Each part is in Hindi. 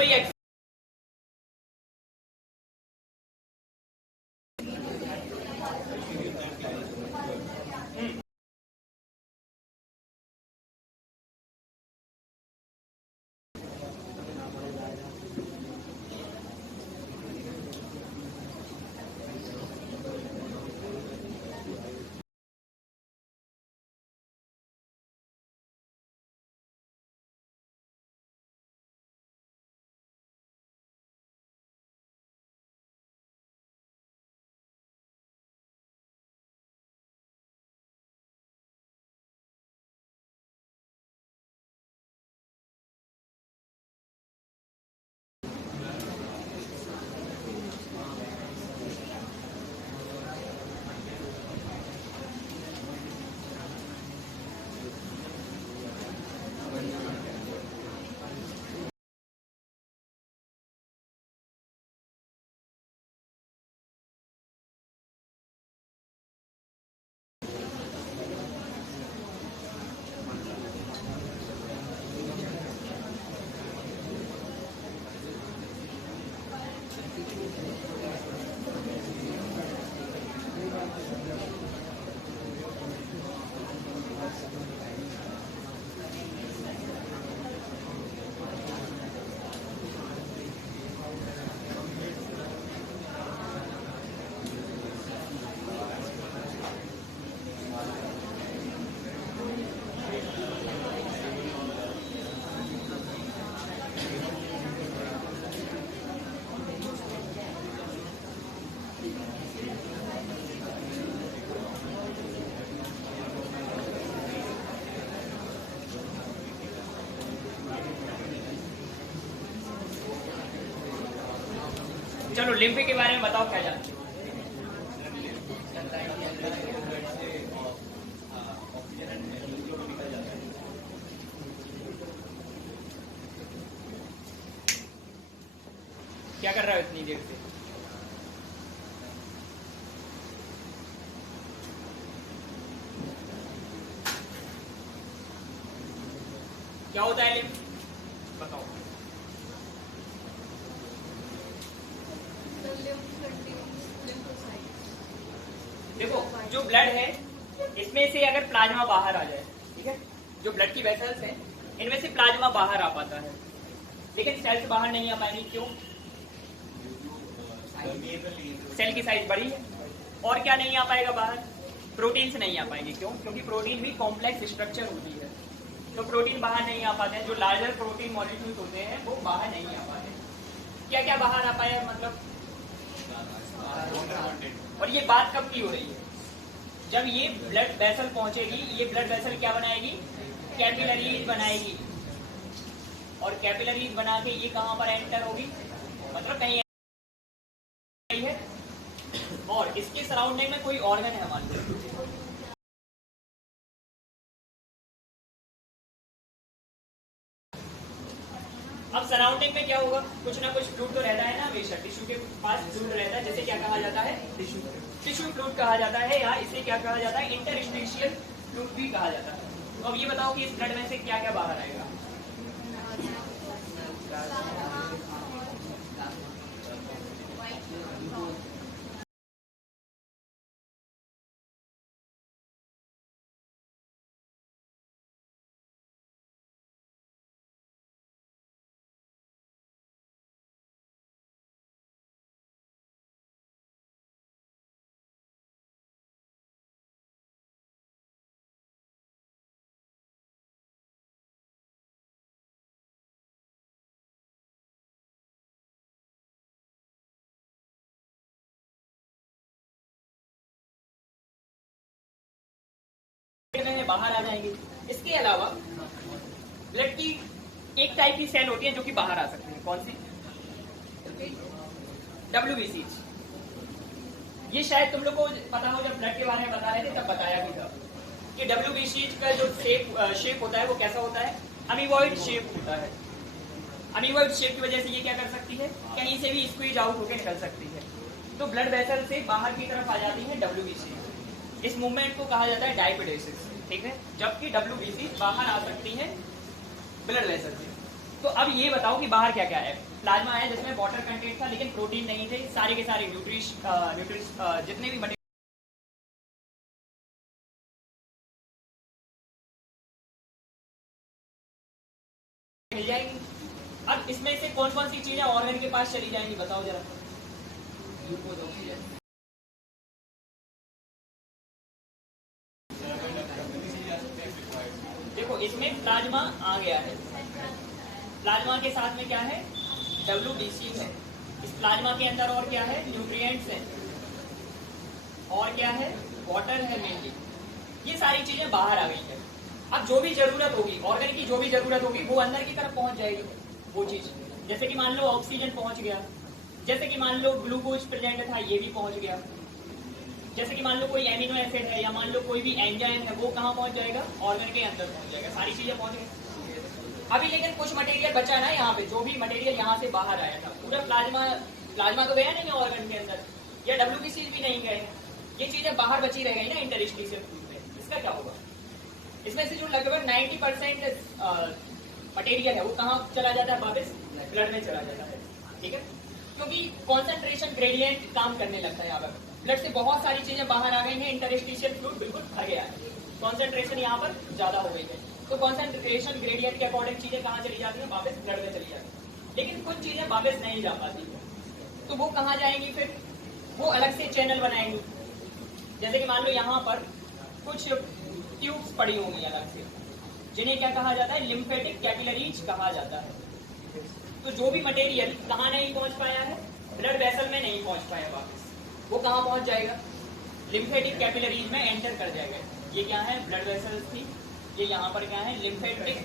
कोई चलो लिम्फे के बारे में बताओ क्या जानते हो? क्या कर रहा है इतनी देर से? क्या होता है लिम्फ? बताओ। देखो जो ब्लड है इसमें से अगर प्लाज्मा बाहर आ जाए, ठीक है, जो ब्लड की वेसल्स हैं इनमें से प्लाज्मा बाहर आ पाता है, लेकिन सेल्स बाहर नहीं आ पाएंगी। क्यों? सेल की साइज बड़ी है। और क्या नहीं आ पाएगा बाहर? प्रोटीन्स नहीं आ पाएंगे। क्यों? क्योंकि प्रोटीन भी कॉम्प्लेक्स स्ट्रक्चर होती है, तो प्रोटीन बाहर नहीं आ पाते हैं। जो लार्जर प्रोटीन मॉलिक्यूल्स होते हैं वो बाहर नहीं आ पाते। क्या क्या बाहर आ पाए? मतलब, और ये बात कब की हो रही है? जब ये ब्लड वेसल पहुंचेगी, ये ब्लड वेसल क्या बनाएगी? कैपिलरीज बनाएगी, और कैपिलरीज बना के ये कहां पर एंटर होगी? मतलब कहीं है, और इसके सराउंडिंग में कोई ऑर्गन है हमारे। अब सराउंडिंग में क्या होगा? कुछ ना कुछ फ्लूइड तो रहता है ना हमेशा। टिश्यू के पास फ्लूइड रहता है, जैसे क्या कहा जाता है? टिश्यू फ्लूइड कहा जाता है, या इसे क्या कहा जाता है? इंटरस्टिशियल फ्लूइड भी कहा जाता है। तो अब ये बताओ कि इस ब्लड में से क्या क्या बाहर आएगा? बाहर आ जाएंगे। इसके अलावा ब्लड की एक टाइप की सेल होती है जो कि बाहर आ सकती है। कौन सी? WBC। ये शायद तुम लोग को पता हो, जब ब्लड के बारे में बता रहे थे तब बताया भी था कि WBC का जो शेप होता है वो कैसा होता है? अमीबॉइड शेप होता है। अमीबॉइड शेप की वजह से ये क्या कर सकती है? कहीं से भी स्क्वीज आउट होकर निकल सकती है। तो ब्लड वेसल से बाहर की तरफ आ जाती है WBC। इस मूवमेंट को कहा जाता है डायपिडेसिस, ठीक है, जबकि WBC बाहर आ सकती है ब्लड वेसल से। तो अब ये बताओ कि बाहर क्या क्या है? प्लाज्मा है जिसमें वाटर कंटेंट था लेकिन प्रोटीन नहीं थे, सारे के सारे न्यूट्रिश जितने भी मटेरियल मिल जाएंगी। अब इसमें से कौन कौन सी चीजें ऑर्गन के पास चली जाएंगी बताओ जरा। ग्लूकोज, ऑक्सीजन, देखो इसमें प्लाज्मा आ गया है, प्लाज्मा के साथ में क्या है, WBC है। इस प्लाज्मा के अंदर और क्या है, न्यूट्रिएंट्स हैं, और क्या है, वाटर है मेनली। ये सारी चीजें बाहर आ गई है। अब जो भी जरूरत होगी ऑर्गन की, जो भी जरूरत होगी वो अंदर की तरफ पहुंच जाएगी वो चीज। जैसे कि मान लो ऑक्सीजन पहुंच गया, जैसे कि मान लो ग्लूकोज प्रेजेंट था ये भी पहुंच गया, जैसे कि मान लो कोई एमिनो एसिड है या मान लो कोई भी एंजाइम है वो कहाँ पहुंच जाएगा, ऑर्गन के अंदर पहुंच जाएगा, सारी चीजें पहुंच गई। अभी लेकिन कुछ मटेरियल बचा ना यहाँ पे, जो भी मटेरियल यहाँ से बाहर आया था, पूरा प्लाज्मा तो गया नहीं ऑर्गन के अंदर, या WBC भी नहीं गए, ये चीजें बाहर बची रह गई ना इंटरस्टिशियल फ्लूइड में। इसका क्या होगा, इसमें से जो लगभग 90% मटेरियल है वो कहाँ चला जाता है, वापस ब्लड में चला जाता है। ठीक है, क्योंकि कॉन्सेंट्रेशन ग्रेडियंट काम करने लगता है यहाँ पर, ब्लड से बहुत सारी चीजें बाहर आ गई हैं, इंटरस्टिशियल फ्लूइड बिल्कुल भर गया है, कॉन्सेंट्रेशन यहाँ पर ज्यादा हो गई है। तो कॉन्सेंट्रेशन ग्रेडियंट के अकॉर्डिंग चीजें कहाँ चली जाती है, वापस ब्लड में चली जाती है। लेकिन कुछ चीजें वापस नहीं जा पाती है, तो वो कहाँ जाएंगी, फिर वो अलग से चैनल बनाएंगी। जैसे कि मान लो यहाँ पर कुछ ट्यूब्स पड़ी होंगी अलग से, जिन्हें क्या कहा जाता है, लिम्फेटिक कैपिलरीज कहा जाता है। तो जो भी मटेरियल कहाँ नहीं पहुंच पाया है, ब्लड वेसल में नहीं पहुंच पाया वापस, वो कहाँ पहुंच जाएगा, लिम्फेटिक कैपिलरीज में एंटर कर जाएगा। ये क्या है, ब्लड वेसल्स थी, ये यहाँ पर क्या है, लिम्फेटिक,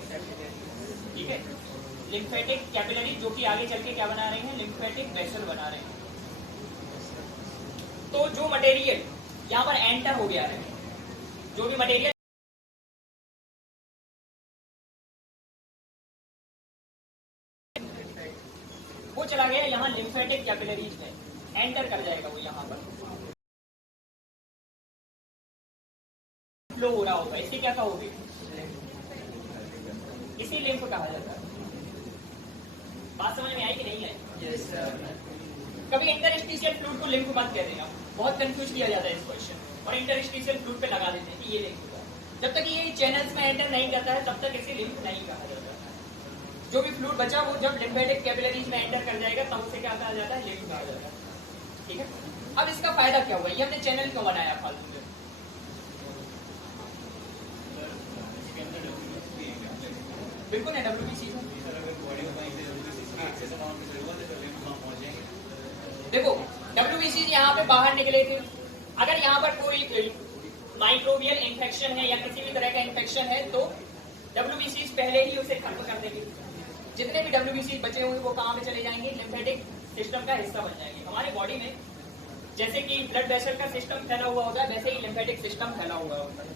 ठीक है, लिम्फेटिक कैपिलरी, जो कि आगे चल के क्या बना रहे हैं, लिम्फेटिक वेसल बना रहे हैं। तो जो मटेरियल यहाँ पर एंटर हो गया है, जो भी मटेरियल वो चला गया यहाँ लिम्फेटिक कैपिलरीज में, एंटर कर जाएगा वो यहाँ पर, फ्लो हो रहा होगा, इसकी क्या कहोगे, इसी लिम्फ कहा जाता है। बात समझ में आई कि नहीं आई? yes, कभी इंटरस्टिशियल फ्लूइड को लिम्फ मत कह देना, बहुत कंफ्यूज किया जाता है इस क्वेश्चन, और इंटरस्टिशियल फ्लूइड पे लगा देते हैं कि ये लिम्फ होगा। जब तक ये चैनल्स में एंटर नहीं करता है तब तक इसे लिम्फ नहीं कहा जाता। जो भी फ्लूइड बचा वो जब लिम्फेटिक कैपिलरीज में एंटर कर जाएगा तब उसे क्या कहा जाता है, लिम्फ कहा जाता है। ठीक है, अब इसका फायदा क्या हुआ, ये हमने चैनल क्यों बनाया फालतू में, बिल्कुल है WBC। देखो WBC यहाँ पे बाहर निकले थे, अगर यहाँ पर कोई माइक्रोबियल इन्फेक्शन है या किसी भी तरह का इन्फेक्शन है तो WBC पहले ही उसे खत्म कर देंगे। जितने भी WBC बचे हुए वो कहाँ पे चले जाएंगे, लिम्फेटिक सिस्टम का हिस्सा बन जाएंगे। हमारे बॉडी में जैसे कि ब्लड वेसल का सिस्टम फैला हुआ होता है, वैसे ही लिम्फेटिक सिस्टम फैला हुआ होता है,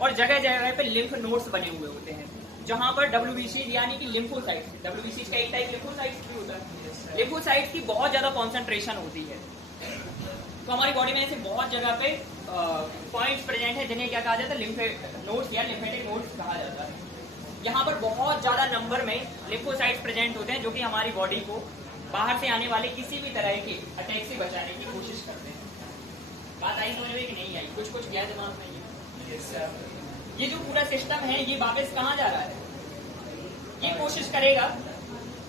और जगह जगह पे लिम्फ नोड्स बने हुए होते हैं, जहां पर WBC यानी कि लिम्फोसाइट्स, WBC का एक टाइप लिम्फोसाइट्स भी होता है, लिम्फोसाइट्स की बहुत ज्यादा कॉन्सेंट्रेशन होती है। तो हमारी बॉडी में ऐसे बहुत जगह पे पॉइंट्स प्रेजेंट है जिन्हें क्या कहा जाता है, लिम्फ नोड्स या लिम्फेटिक नोड्स कहा जाता है। यहाँ पर बहुत ज्यादा नंबर में लिम्फोसाइट्स प्रेजेंट होते हैं जो कि हमारी बॉडी को बाहर से आने वाले किसी भी तरह के अटैक से बचाने की कोशिश करते हैं। बात आई समझ में कि नहीं आई, कुछ कुछ गया दिमाग में ये जो पूरा सिस्टम है ये वापस कहाँ जा रहा है, ये कोशिश करेगा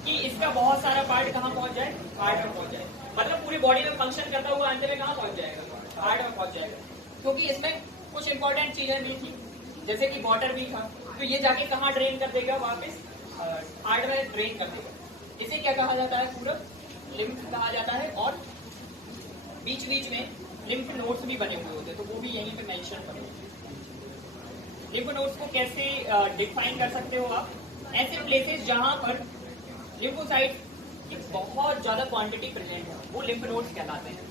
कि इसका बहुत सारा पार्ट कहाँ पहुंच जाए, हार्ट में पहुंच जाए, मतलब पूरी बॉडी में फंक्शन करता हुआ अंत में कहाँ पहुंच जाएगा, हार्ट में पहुंच जाएगा। क्योंकि इसमें कुछ इंपॉर्टेंट चीजें भी थी, जैसे कि वाटर भी था, तो ये जाके कहाँ ड्रेन कर देगा, वापस हार्ट में ड्रेन कर देगा। इसे क्या कहा जाता है, पूरा लिम्फ कहा जाता है। और बीच बीच में लिम्फ नोड्स भी बने हुए होते हैं, तो वो भी यहीं पे मेंशन करो। लिम्फ नोड्स को कैसे डिफाइन कर सकते हो आप, ऐसे प्लेसेस जहां पर लिम्फोसाइट की बहुत ज्यादा क्वांटिटी प्रेजेंट है वो लिम्फ नोड्स कहलाते हैं।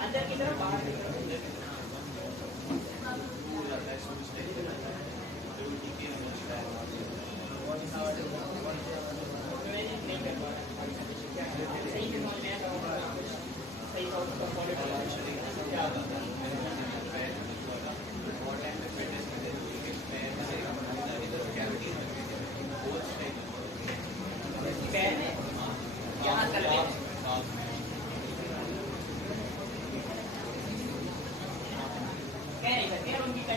अंदर की तरफ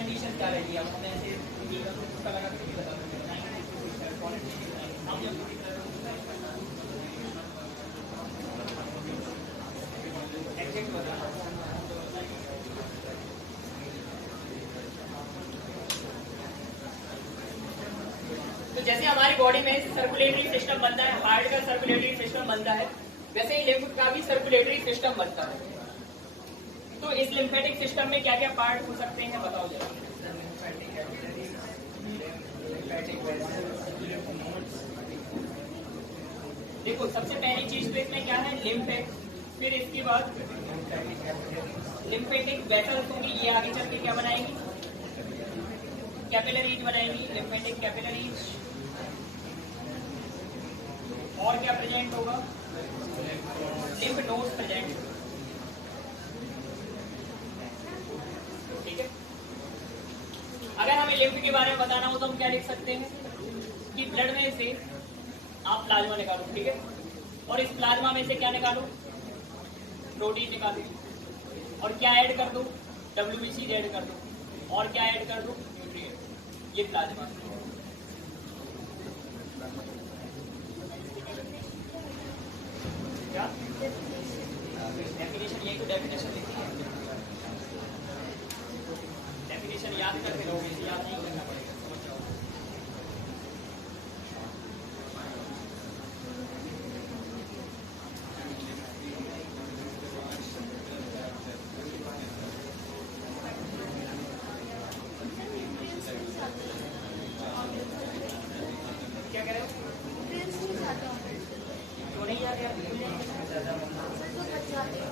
कंडीशन क्या रहेगी? अब हमें ऐसे उसका लगा के बता देंगे एग्जैक्ट बता। तो जैसे हमारी बॉडी में सर्कुलेटरी सिस्टम बनता है, हार्ट का सर्कुलेटरी सिस्टम बनता है, वैसे ही लिम्फ का भी सर्कुलेटरी सिस्टम बनता है। तो इस लिम्फेटिक सिस्टम में क्या क्या पार्ट हो सकते हैं बताओ जरा। देखो सबसे पहली चीज तो इसमें क्या है, लिम्फ है। फिर इसके बाद लिम्फेटिक वेसल्स होंगी, ये आगे चल के क्या बनाएंगी, कैपिलरीज बनाएंगी, लिम्फेटिक कैपिलरीज। और क्या प्रेजेंट होगा, लिम्फ नोड्स प्रेजेंट। ठीक है, अगर हमें लिम्फ के बारे में बताना हो तो हम क्या लिख सकते हैं कि ब्लड में से आप प्लाज्मा निकालो, ठीक है, और इस प्लाज्मा में से क्या निकालो, प्रोटीन निकालो, और क्या ऐड कर दो, WBC ऐड कर दो, और क्या ऐड कर दो, न्यूट्रिएंट। ये प्लाज्मा क्या डेफिनेशन, ये तो डेफिनेशन लिखी है, डेफिनेशन याद करके लोगे, याद नहीं करना पड़ेगा। क्या कह रहे हो, क्यों नहीं याद यार,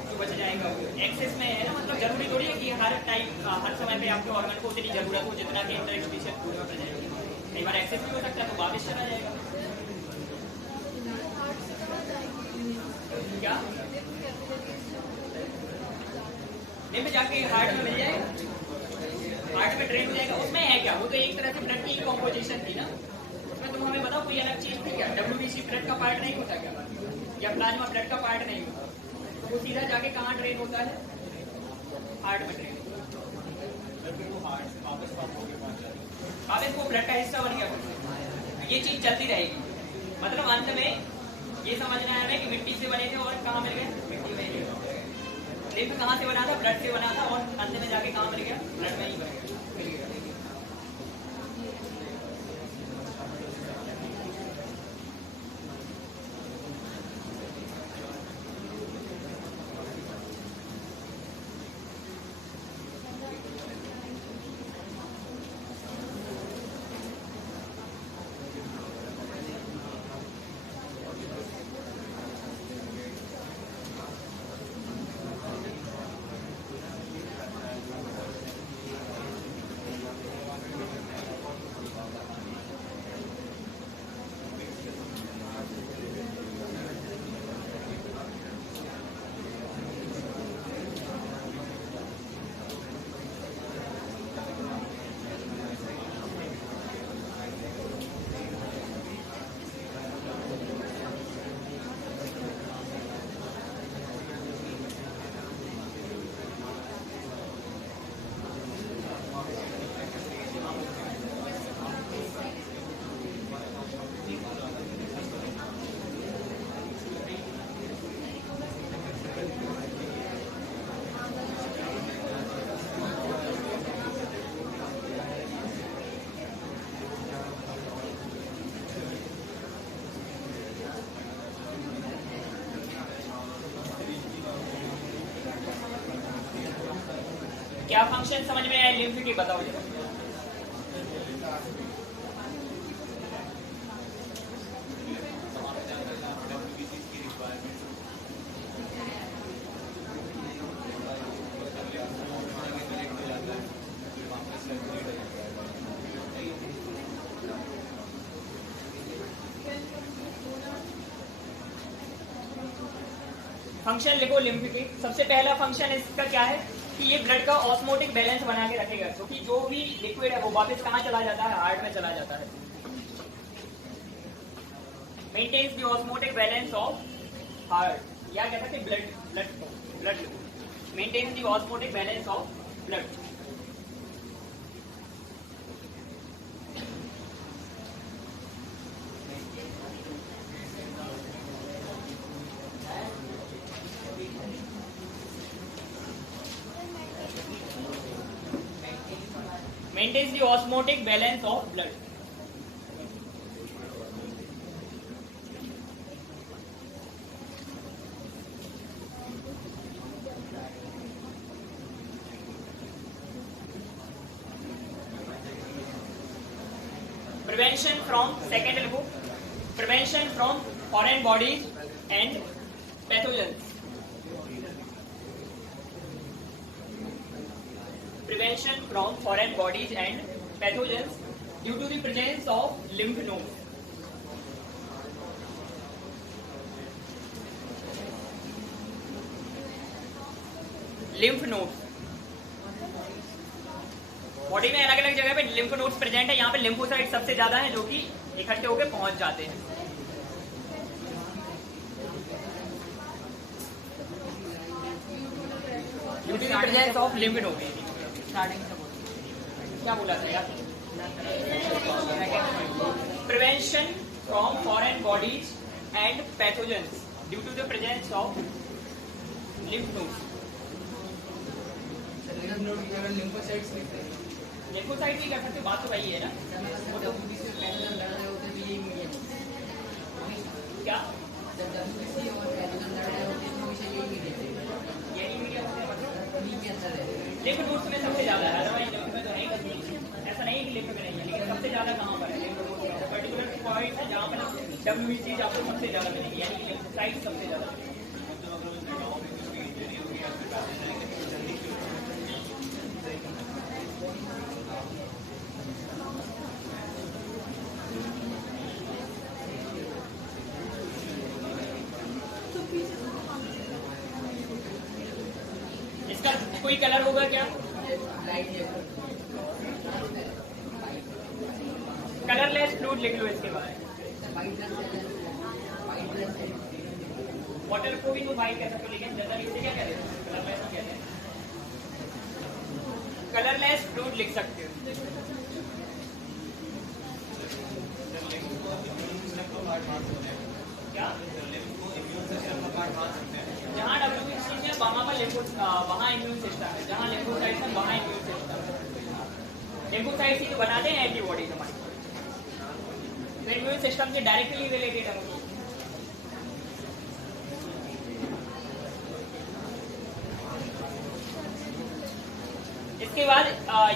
तो बच जाएगा। एक्सेस में है ना, मतलब जरूरी थोड़ी है कि हर टाइम हर समय पे आपके ऑर्गन को उतनी जरूरत हो जितना कि इंटरस्टिशियल पूरे में जाएगी। कई बार एक्सेस भी हो सकता है तो वापस चला जाएगा। क्या लिम्फ जाके हार्ट में मिल जाएगा, हार्ट में ड्रेन हो जाएगा। उसमें है क्या, वो तो एक तरह से ब्लड की कॉम्पोजिशन थी ना, उसमें तुम हमें बताओ कोई अलग चीज थी क्या? WBC ब्लड का पार्ट नहीं होता क्या, या प्लाज्मा ब्लड का पार्ट नहीं होता, तो वो सीधा जाके कहाँ ड्रेन होता है, हार्ट में ड्रेन। वापस वो ब्लड का हिस्सा बन गया। ये चीज चलती रहेगी, मतलब अंत में ये समझना है हमें कि मिट्टी से बने थे और कहाँ मिल गए, मिट्टी में ही। लिम्फ कहाँ से बना था, ब्लड से बना था, और अंत में जाके कहाँ मिल गया, ब्लड में ही मिल गया। क्या फंक्शन समझ में आया लिम्फ की, बताओ जरा। फंक्शन लिखो लिम्फ की। सबसे पहला फंक्शन इसका क्या है कि ये ब्लड का ऑस्मोटिक बैलेंस बना के रखेगा, क्योंकि जो भी लिक्विड है वो वापस कहाँ चला जाता है, हार्ट में चला जाता है। Maintains the osmotic balance of heart, या कहते हैं blood maintains the osmotic balance of blood. Maintains the osmotic balance of blood. Prevention from second loop, prevention from foreign bodies and pathogens. Prevention from foreign bodies and pathogens due to the presence of lymph nodes. Lymph nodes. Body में अलग अलग जगह पे लिम्फ नोड्स प्रेजेंट है। यहाँ पे लिम्फोसाइट सबसे ज्यादा है जो कि इकट्ठे होकर पहुंच जाते हैं। Due to the presence of lymph node. क्या बोला था यार? Prevention from foreign bodies and pathogens due to the presence of lymph nodes. Lymphocyte भी कर सकते, बात तो वही है ना। क्या यही मीडिया लिम्फ नोड्स में सबसे ज्यादा है, अदरवाइज लिम्फ में तो नहीं। ऐसा नहीं कि लिम्फ में नहीं है, लेकिन सबसे ज्यादा कहाँ पर है? लिम्फ नोड्स पर्टिकुलर पॉइंट है जहाँ पर डब्ल्यूबीसी आपको सबसे ज्यादा मिलेगी, यानी कि लिम्फोसाइट सबसे ज्यादा। इसका कोई कलर होगा क्या? कलरलेस फ्लूइड लिख लो इसके बाद। वाटर को भी तो वाइट कह सकते हो, लेकिन जनरली इसे क्या कहते हैं? कलरलेस कहते हैं। कलरलेस फ्लूइड लिख सकते हो। क्या? जहाँ डब्ल्यूबीसी है वहाँ पर वहाँ इम्यून सिस्टम है, जहाँ लिम्फोसाइट्स है वहाँ इम्यून सिस्टम है। लिम्फोसाइट्स ही तो बनाते हैं एंटीबॉडीज हमारी, तो इम्यून सिस्टम के डायरेक्टली रिलेटेड है। इसके बाद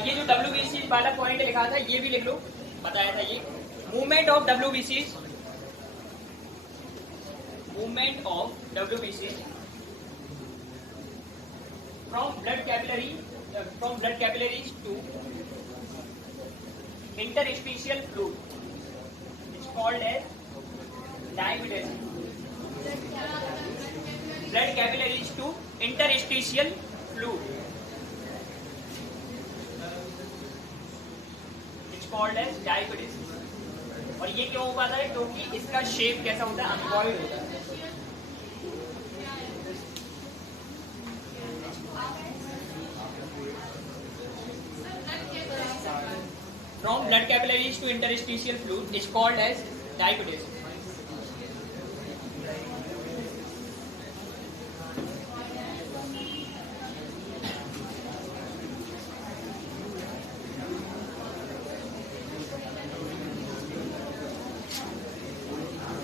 ये जो डब्ल्यूबीसी वाला पॉइंट लिखा था ये भी लिख लो, बताया था ये। Movement of WBC, movement of WBC from blood capillaries to interstitial fluid. It's called as diabetes. Blood capillaries to interstitial fluid. It's called as diabetes. और ये क्यों हो पाता है? क्योंकि इसका शेप कैसा होता है? अम्बॉइड होता है। From blood capillaries to interstitial fluid is called as diabetes.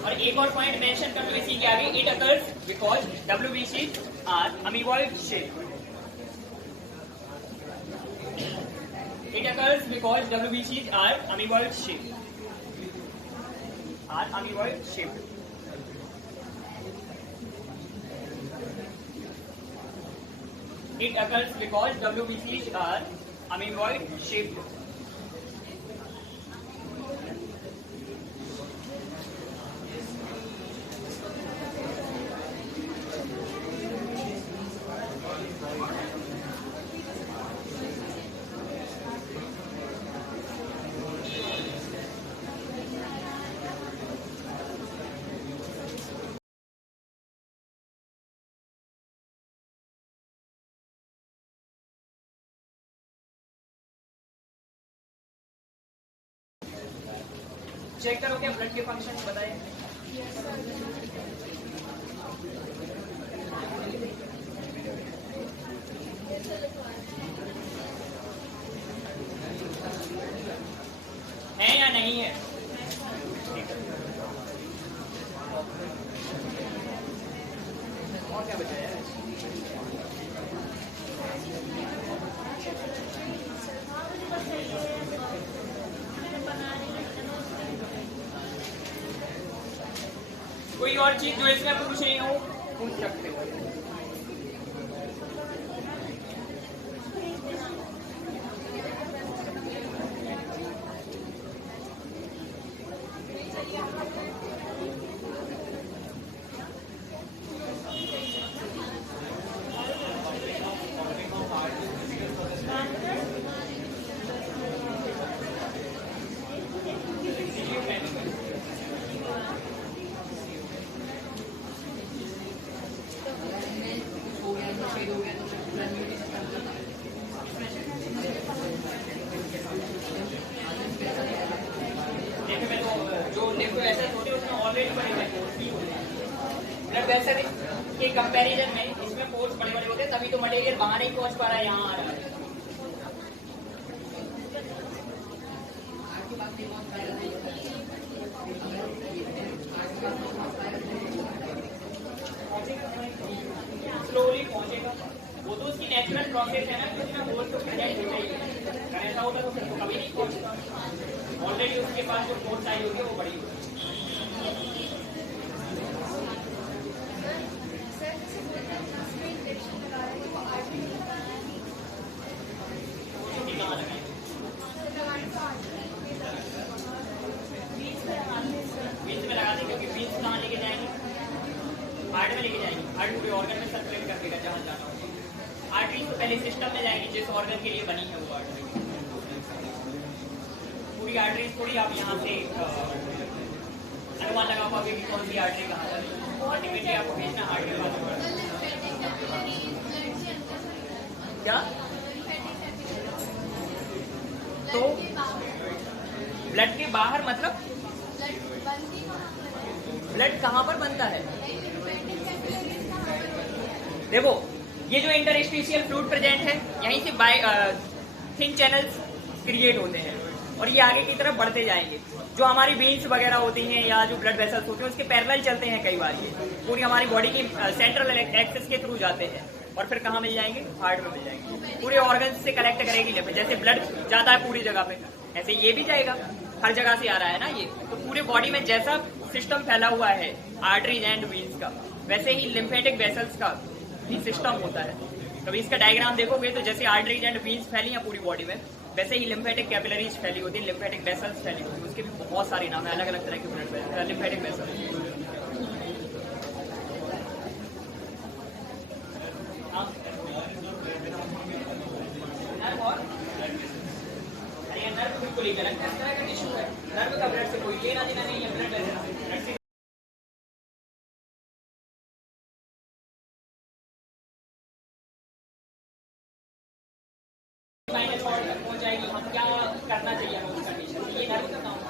और एक और पॉइंट मेंशन कर लो इसी के आगे। It occurs because WBC are amoeboid shape. It occurs because WBCs are amoeboid shaped. It occurs because WBCs are amoeboid shaped. Check करो क्या ब्लड के फंक्शन बताए। और चीज जो इसमें पूछ रही हूँ पूछ सकते हो। वैसे के कंपैरिजन में इसमें पोर्स बड़े बड़े होते हैं, तभी तो मटेरियल बाहर नहीं पहुंच पा रहा है, यहाँ आ रहा है। स्लोली पहुंचेगा, वो तो उसकी नेचुरल प्रोसेस है ना, कुछ ना पोर्स तो प्रेजेंट होता ही है। अगर ऐसा होता तो फिर तो कभी नहीं पहुंचेगा। ऑलरेडी उसके पास जो पोर्स आई होगी वो बड़ी होगी। हार्ट में लेके जाएंगे, हार्ट पूरे ऑर्गन में सर्कुलेट कर देगा जहाँ जाना होगा। आर्टरीज तो पहले सिस्टम में जाएगी जिस ऑर्गन के लिए बनी है वो आर्टरी। पूरी आर्टरीज थोड़ी आप यहाँ से अनुमान लगा पाओगे कि कौन सी आर्टरी कहाँ जा रही है। अल्टीमेटली आपको भेजना हार्ट के पास होगा। क्या तो ब्लड के बाहर मतलब ब्लड कहाँ पर बनता है? देखो ये जो इंटरस्टिशियल फ्लूइड प्रेजेंट है, यहीं से थिन चैनल्स क्रिएट होते हैं और ये आगे की तरफ बढ़ते जाएंगे। जो हमारी वेन्स वगैरह होती हैं या जो ब्लड वेसल्स होते हैं उसके पैरेलल चलते हैं। कई बार ये पूरी हमारी बॉडी की सेंट्रल एक्सिस के थ्रू जाते हैं और फिर कहाँ मिल जाएंगे? हार्ट में मिल जाएंगे। पूरे ऑर्गन से कलेक्ट करेगी लिम्फ। जैसे ब्लड जाता है पूरी जगह पे, ऐसे ये भी जाएगा, हर जगह से आ रहा है ना ये। तो पूरे बॉडी में जैसा सिस्टम फैला हुआ है आर्टरीज एंड वेन्स का, वैसे ही लिम्फेटिक वेसल्स का भी सिस्टम होता है। कभी इसका डायग्राम देखोगे तो जैसे आर्टरीज एंड वेन्स फैली हैं पूरी बॉडी में, वैसे ही लिम्फेटिक कैपिलरीज फैली होती है, लिम्फेटिक वेसल्स फैली होती है। उसके भी बहुत सारे नाम है, अलग अलग तरह के ब्लड लिम्फेटिक वेसल्स। अरे नर्व बिल्कुल ही अलग तरह का टिश्यू है। नर्व का ब्लड से कोई लेना देना नहीं है, ब्लड से पहुंच जाएगी। हम क्या करना चाहिए हमें उस कंडीशन में? ये नर्व का काम है।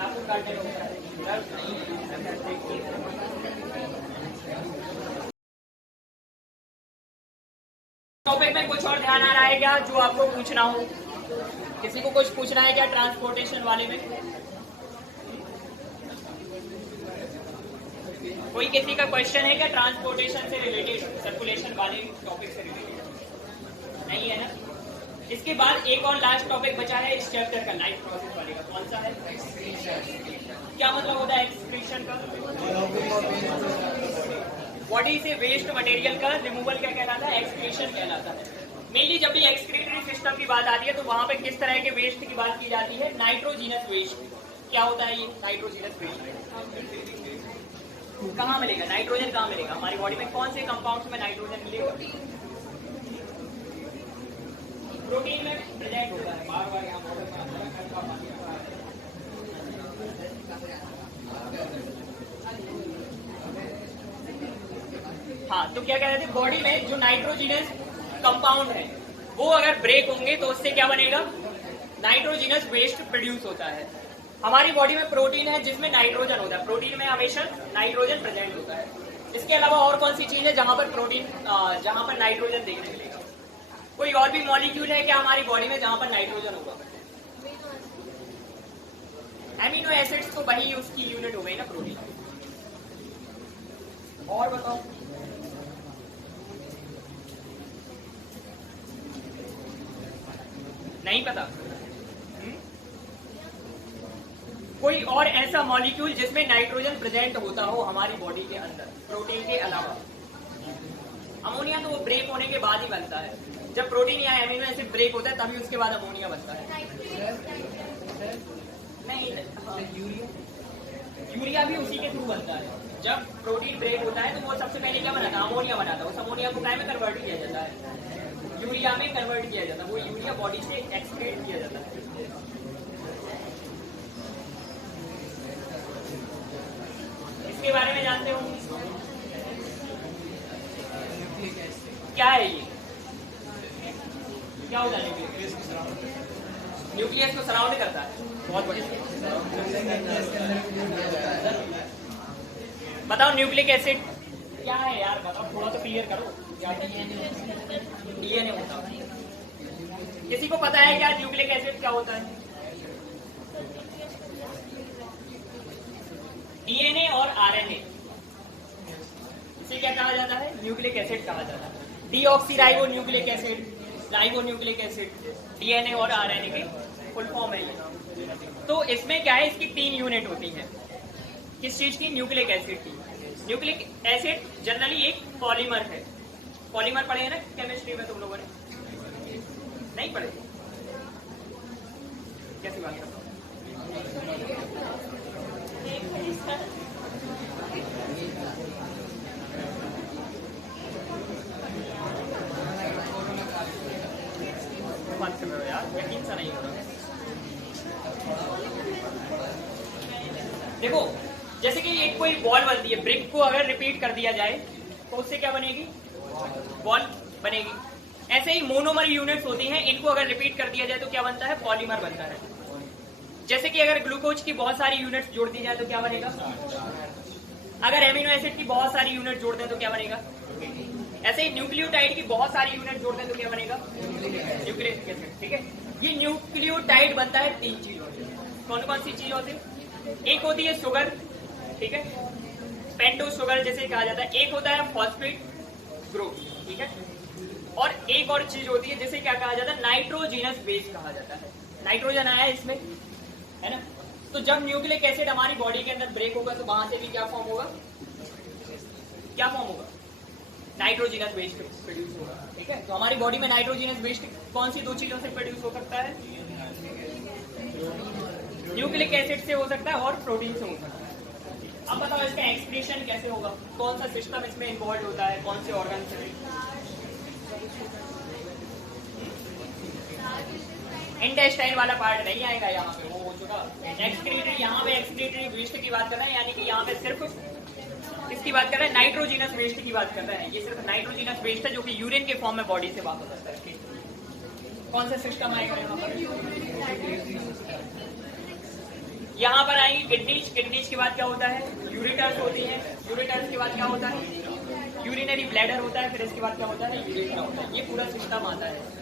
आपको काटने का नर्व नहीं है। टॉपिक में कुछ और ध्यान आ रहा है क्या जो आपको पूछना हो? किसी को कुछ पूछना है क्या ट्रांसपोर्टेशन वाले में? कोई किसी का क्वेश्चन है क्या ट्रांसपोर्टेशन से रिलेटेड, सर्कुलेशन वाले टॉपिक से रिलेटेड? नहीं है ना? इसके बाद एक और लास्ट टॉपिक बचा है इस चैप्टर का, लाइफ प्रोसेस वाले का। कौन सा है? क्या मतलब होता है एक्सक्रीशन का? बॉडी से वेस्ट मटेरियल का रिमूवल क्या कहलाता है? एक्सक्रीशन कहलाता है। मेनली जब भी एक्सक्रीटरी सिस्टम की बात आती है तो वहां पे किस तरह के वेस्ट की बात की जाती है? Nitrogenous waste. क्या होता है ये नाइट्रोजीनस वेस्ट? कहाँ मिलेगा नाइट्रोजन? कहाँ मिलेगा हमारी बॉडी में? कौन से कंपाउंड्स में नाइट्रोजन मिलेगा? प्रोटीन में प्रेजेंट होता है। बार बार यहाँ हाँ, तो क्या कह रहे थे? बॉडी में जो नाइट्रोजीनस कंपाउंड है वो अगर ब्रेक होंगे तो उससे क्या बनेगा? नाइट्रोजीनस वेस्ट प्रोड्यूस होता है। हमारी बॉडी में प्रोटीन है जिसमें नाइट्रोजन होता है। प्रोटीन में हमेशा नाइट्रोजन प्रेजेंट होता है। इसके अलावा और कौन सी चीज है जहां पर प्रोटीन, जहां पर नाइट्रोजन देखने मिलेगा? कोई और भी मॉलिक्यूल है क्या हमारी बॉडी में जहां पर नाइट्रोजन होगा? एमिनो एसिड्स तो वही उसकी यूनिट हो गई ना, प्रोटीन। और बताओ नहीं पता? कोई और ऐसा मॉलिक्यूल जिसमें नाइट्रोजन प्रेजेंट होता हो हमारी बॉडी के अंदर प्रोटीन के अलावा? अमोनिया तो वो ब्रेक होने के बाद ही बनता है, जब प्रोटीन या एमिनो एसिड ब्रेक होता है तभी उसके बाद अमोनिया बनता है। नहीं, यूरिया भी उसी के थ्रू बनता है। जब प्रोटीन ब्रेक होता है तो वो सबसे पहले क्या बनाता है? अमोनिया बनाता है। उस अमोनिया को क्या में कन्वर्ट किया जाता है? यूरिया में कन्वर्ट किया जाता है। वो यूरिया बॉडी से एक्सक्रीट किया जाता है। इसके बारे में जानते हो? क्या है ये? क्या होता है न्यूक्लियस? न्यूक्लियस को सराउंड करता है। बहुत बढ़िया। बताओ न्यूक्लिक एसिड क्या है यार? बताओ, थोड़ा तो क्लियर करो। डीएनए होता है। किसी को पता है क्या न्यूक्लिक एसिड क्या होता है? डीएनए और आरएनए, इसे क्या कहा जाता है? न्यूक्लिक एसिड कहा जाता है। Deoxyribo nucleic acid, ribo nucleic acid, DNA और आरएनए की फुल फॉर्म है ये। तो इसमें क्या है? इसकी 3 यूनिट होती हैं। किस चीज की? न्यूक्लिक एसिड की। न्यूक्लिक एसिड जनरली एक पॉलीमर है। पॉलीमर पढ़े हैं ना केमिस्ट्री में तुम लोगों ने? नहीं पढ़े? कैसी बात करते हो? बात कर रहे हो यार, यकीन सा नहीं हो रहा। देखो, जैसे कि एक कोई बॉल बनती है, ब्रिक को अगर रिपीट कर दिया जाए तो उससे क्या बनेगी? बॉल बनेगी। ऐसे ही मोनोमर यूनिट्स होती हैं, इनको अगर रिपीट कर दिया जाए तो क्या बनता है? पॉलीमर बनता है। जैसे कि अगर ग्लूकोज की बहुत सारी यूनिट्स जोड़ दी जाए तो क्या बनेगा? अगर एमिनो एसिड की बहुत सारी यूनिट जोड़ दें तो क्या बनेगा? ऐसे ही न्यूक्लियोटाइड की बहुत सारी यूनिट जोड़ दें तो क्या बनेगा? Nucleic acid. ठीक है, ये न्यूक्लियोटाइड बनता है 3 चीजों से। कौन कौन सी चीजों से? एक होती है शुगर, ठीक है, पेंटो शुगर जैसे कहा जाता है। एक होता है फॉस्फेट ग्रुप, ठीक है, और एक और चीज होती है जिसे क्या कहा जाता है? नाइट्रोजिनस बेस कहा जाता है। नाइट्रोजन आया है इसमें, है ना? तो जब न्यूक्लिक एसिड हमारी बॉडी के अंदर ब्रेक होगा तो वहां से भी क्या फॉर्म होगा? क्या फॉर्म होगा? नाइट्रोजिनस वेस्ट प्रोड्यूस होगा। ठीक है, तो हमारी बॉडी में नाइट्रोजिनस वेस्ट कौन सी 2 चीजों से प्रोड्यूस हो सकता है? न्यूक्लिक एसिड से हो सकता है और प्रोटीन से हो सकता है। अब बताओ इसका एक्सप्रेशन कैसे होगा? कौन सा सिस्टम इसमें इन्वॉल्व होता है? कौन से ऑर्गन से? इंटेस्टाइन वाला पार्ट नहीं आएगा यहाँ पे, वो हो चुका। एक्सक्रीटरी, यहाँ पे एक्सक्रीटरी वेस्ट की बात कर रहे हैं, यानी कि यहाँ पे सिर्फ किसकी बात कर रहे हैं? नाइट्रोजिनस वेस्ट की बात कर रहे हैं। ये सिर्फ नाइट्रोजिनस वेस्ट है जो कि यूरिन के फॉर्म में बॉडी से वापस आता है। कौन सा सिस्टम आएगा यहाँ पर? यहाँ पर आएंगी किडनीज। किडनीज के बाद क्या होता है? यूरेटर्स होती है। यूरेटर्स के बाद क्या होता है? यूरिनरी ब्लैडर होता है। फिर इसके बाद क्या होता है? यूरेथ्रा होता है। ये पूरा सिस्टम आता है।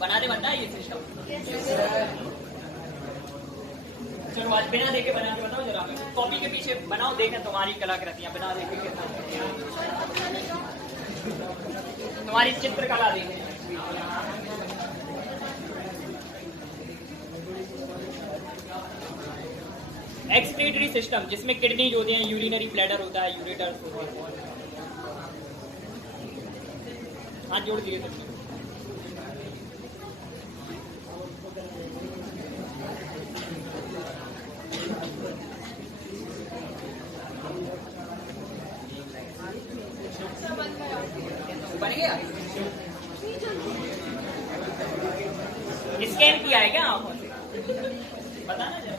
बनाने बनना है ये सिस्टम। चलो आज बिना देखे बना के बताओ जरा। कॉपी के पीछे बनाओ, देखें तुम्हारी कलाकृतियां बिना देखे के साथ। तुम्हारी चित्रकला देखें। एक्सक्रीटरी सिस्टम जिसमें किडनीज होते हैं, यूरिनरी ब्लैडर होता है, यूरेटर्स होते हैं। हाथ जोड़ दिए तो बन गया। स्कैन किया है क्या आंखों से? बताना जरा।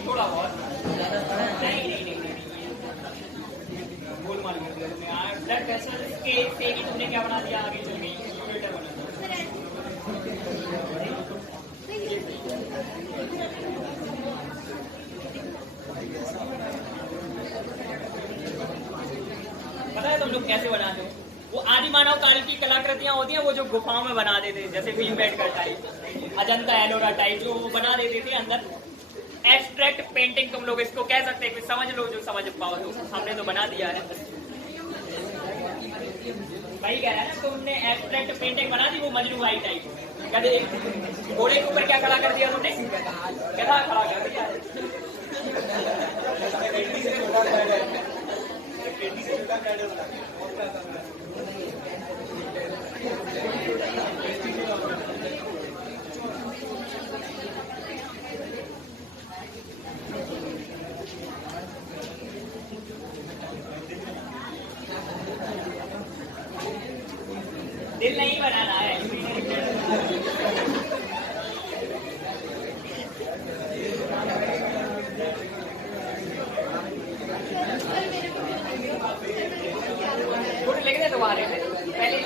थोड़ा बहुत नहीं गोल माल कर दिया तुमने। ब्लड प्रेशर के से ही तुमने क्या बना दिया? आगे चल गई यूरेटर बना दिया। तुम लोग कैसे बनाते हो? वो आदि मानव काल की कलाकृतियां होती हैं, वो जो गुफाओं में बना देते थे, जैसे भीमबेटका टाइप, अजंता एलोरा टाइप, जो वो बना देते थे अंदर। एब्स्ट्रैक्ट पेंटिंग तुम लोग इसको कह सकते हैं, समझ लो जो समझ पाओ। तो हमने तो बना दिया है, वही कह रहा है ना, तुमने एब्स्ट्रैक्ट पेंटिंग बना दी, वो मजनू भाई टाइप। कहते घोड़े के ऊपर क्या खड़ा कर दिया तुमने? क्या खड़ा कर दिया? दिल नहीं बनाना है। फोटो लेके दे तुम्हारे पहले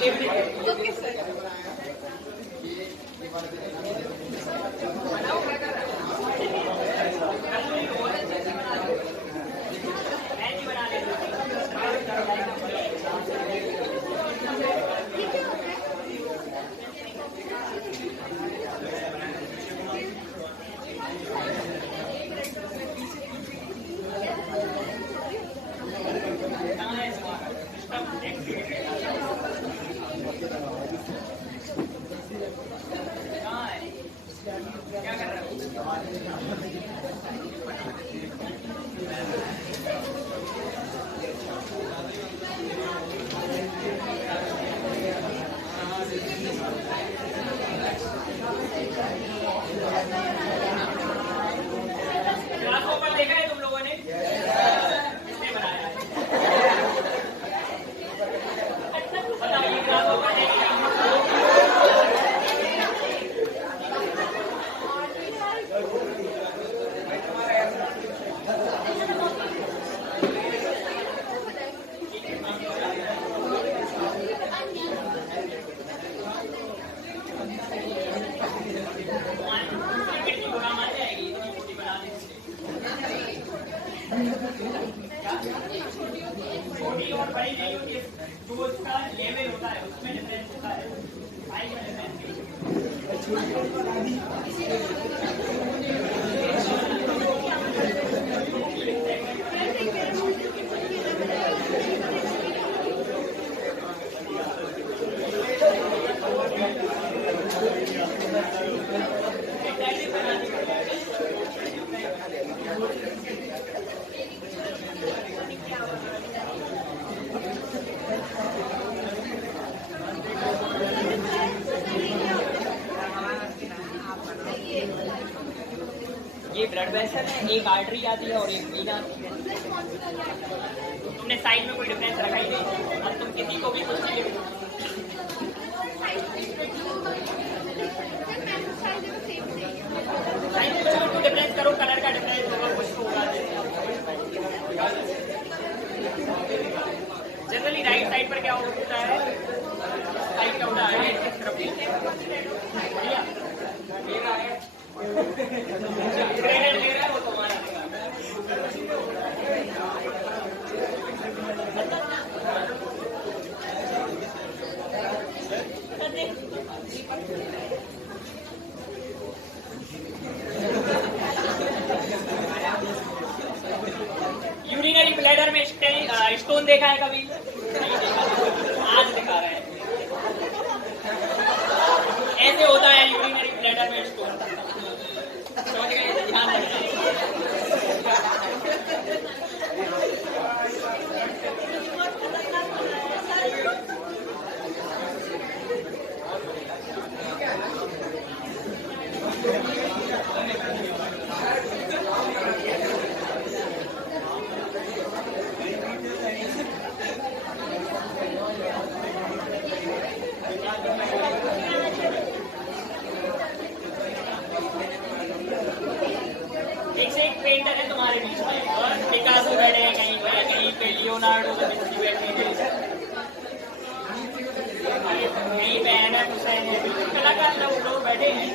क्या कर रहे क्लासों पर देखा है तुम लोगों ने? किसने बनाया है? बताइए, क्लासों पर देखा है? छोटी और बड़ी नहीं होती, जो उसका लेवल होता है उसमें डिफरेंस होता है। ये ब्लड वेसल है, एक आर्टरी आती है और एक वेन आती है। तुमने साइड में कोई डिफरेंस रखा ही नहीं, और तुम किसी को भी कुछ नहीं लिखो। साइड में कुछ डिफरेंस करो, कलर का डिफरेंस होगा, कुछ होगा। जनरली राइट साइड पर क्या होता है? साइड क्या होता है? क्रेडिट ले रहा है वो तुम्हारा। यूरिनरी ब्लैडर में स्टोन देखा है कभी? आज दिखा रहे हैं। ऐसे होता है यूरिनरी ब्लैडर में स्टोन। समझ गए? ध्यान रखना। एक पेंटर है तुम्हारे बीच में, और पिकासो बैठे हैं कहीं पे, कहीं पे लियोनार्डो दा विंची बैठे हैं, कहीं पे एना हुसैन है, कलाकार लोग बैठे हैं।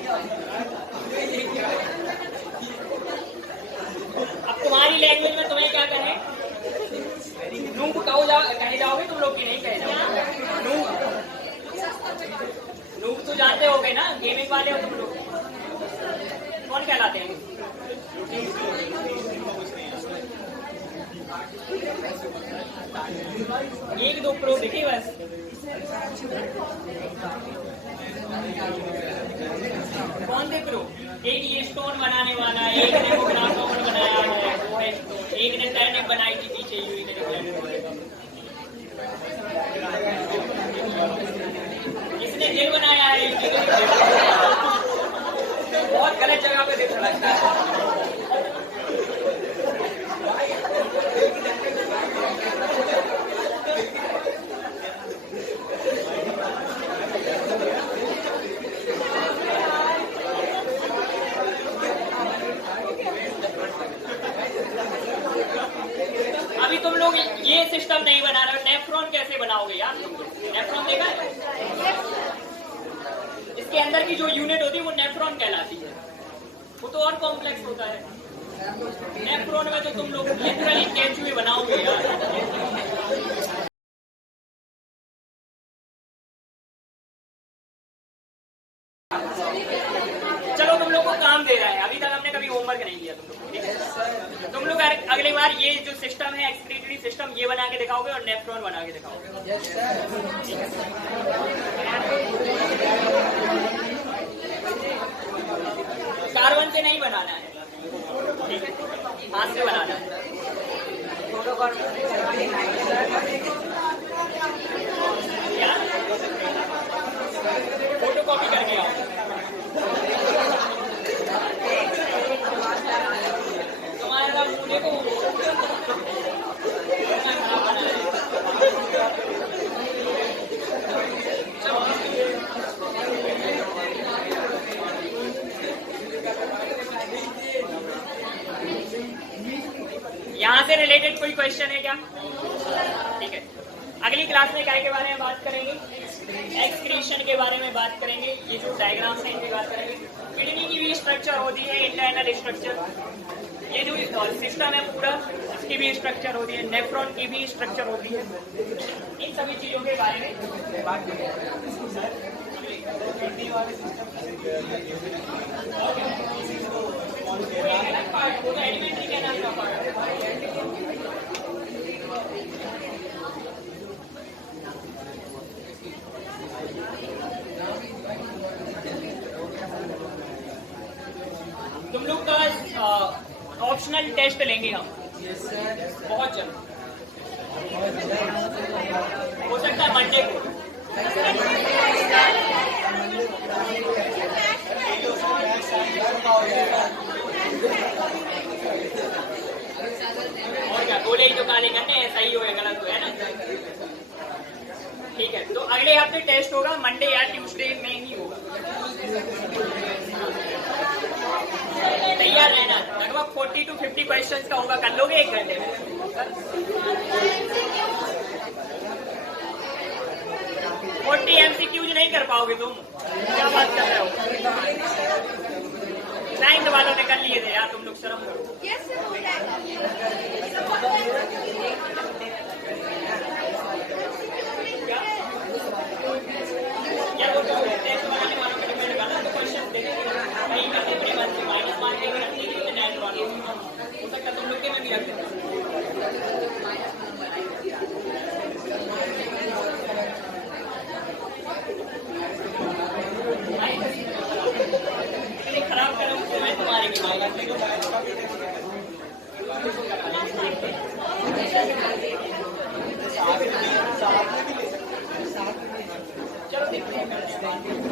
अब तुम्हारी लैंग्वेज में तुम्हें क्या कहें? नूब कहे जाओगे तुम? तुम लोग की नहीं कहे जाओ। नूब तो जानते हो गए ना, गेमिंग वाले हो तुम लोग। कौन कहलाते हैं? एक दो प्रो दिखे बस। कौन थे प्रो? एक ये स्टोन बनाने वाला, एक ने वो ग्राफोन बनाया है, वो है स्टोन। एक ने टर्निप बनाई थी पीछे यूं ही। इसने दिल बनाया है। बहुत गलत जगह पे दिल लगता है। अभी तुम लोग ये सिस्टम नहीं बना रहे हो, नेफ्रॉन कैसे बनाओगे यार? नेफ्रॉन देखा है? इसके अंदर की जो यूनिट होती है वो नेफ्रॉन कहलाती है। वो तो और कॉम्प्लेक्स होता है। नेफ्रॉन में तो तुम लोग लिटरली कैचुए बनाओगे यार। चलो तुम लोग को काम दे रहा है, अभी तक हमने कभी होमवर्क नहीं किया तुम लोग, ठीक है? तुम लोग अगली बार ये जो सिस्टम है, एक्सक्रीटरी सिस्टम, ये बना के दिखाओगे और नेफ्रॉन बना के दिखाओगे। कार्बन से नहीं बनाना है, ठीक है? हाथ से बनाना है। क्या? फोटो कॉपी करके आओ। तुम्हारा मुझे को यहाँ से रिलेटेड कोई क्वेश्चन है क्या? ठीक है, अगली क्लास में काय के बारे में बात करेंगे? एक्सक्रीशन के बारे में बात करेंगे। ये जो डायग्राम्स हैं इनकी बात करेंगे। किडनी की भी स्ट्रक्चर होती है, इंटरनल स्ट्रक्चर। ये जो सिस्टम है पूरा, इसकी भी स्ट्रक्चर होती है। नेफ्रॉन की भी स्ट्रक्चर होती है। इन सभी चीजों के बारे में बात करेंगे। एलिमेंट्री के नाम का तुम लोग का ऑप्शनल टेस्ट लेंगे हम बहुत जल्द, हो सकता है मंडे को। और क्या बोले ही तो काले करने हैं, सही हो या गलत हो, है ना? ठीक है, तो अगले हफ्ते टेस्ट होगा, मंडे या ट्यूसडे में ही होगा। तैयार रहना, लगभग 40 to 50 क्वेश्चंस का होगा। कर लोगे 1 घंटे में? 40 MCQs नहीं कर पाओगे तुम, क्या बात कर रहे हो? 9th वालों ने कर लिए थे यार, तुम लोग शर्म करो। या वो टेस्ट वाले वालों पे डिपेंड करना, तो क्वेश्चन देंगे कहीं में अपनी बात माइनस मार्क देंगे, रख देंगे नेट वाले। हो सकता तुम लोग के में भी रख देंगे। खराब करूँ तो मैं तुम्हारे की चलो देखते हैं।